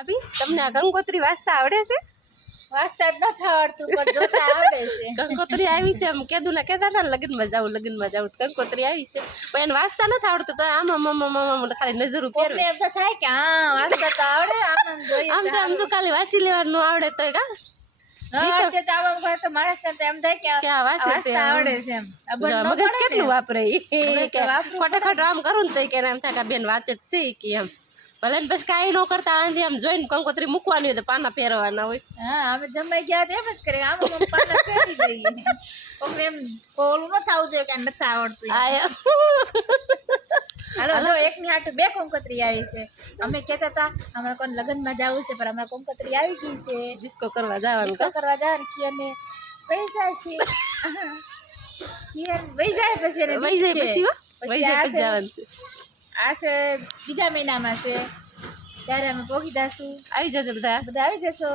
ભાભી તમને આ કંકોત્રી વાંચતા આવડે છે? વાંચતા જ નથી આવડતું પણ જોતા આવડે છે. કંકોત્રી આવી છે એમ કેદુલા કહેતા હતા ને લગ્નમાં જાવું કંકોત્રી આવી છે પણ એને વાંચતા નથી આવડતું તો આમ આમ આમ આમ આમ ખાલી નજરું કોકને ફેરવે એમ તો થાય કે હા વાંચતા તો આવડે આનંદ જોઈએ આમ તો આમ તો ખાલી વાંચી લેવાનું આવડે તો કા આવડે તો આવા ઘર તો માણસને તો એમ થાય કે કે આ વાંચે છે વાંચતા આવડે છે એમ આ બંધ ન મગજ પડે કેટલું ને. વાપરે મગજ તો વાપરવું ફટાફટ આમ કરું ને તો કે એમ થાય કે આ બેન વાંચે જ છે કે એમ ભલે ને પછી કાંઈ ન કરતા આંધી આમ જોઈને કંકોત્રી મૂકવાની હોય તો પાના ફેરવાના હોય હા અમે જમાઈ ગયા તો એમ જ કરીએ આમ આમ પાના ફેરી દઈએ કોકને એમ ઓલું ન થવું જોઈએ કે આ નથી આવડતું એમ. હાલો જો એકની હાટુ બે કંકોત્રી આવી છે અમે કહેતા હતા અમારે કોઈને લગ્નમાં જવું છે પણ અમારે કંકોત્રી આવી ગઈ છે ડિસ્કો કરવા જવાનું ડિસ્કો કરવા જવાનું કિયને વહી જાય છે કિયન વહી જાય પછી એને વહી જાય છે. પછી હો વહી જાય આ પછી જવાનું છે આ છે બીજા મહિનામાં છે ત્યારે અમે પહોંચી જશું આવી જજો બધા બધા આવી જશો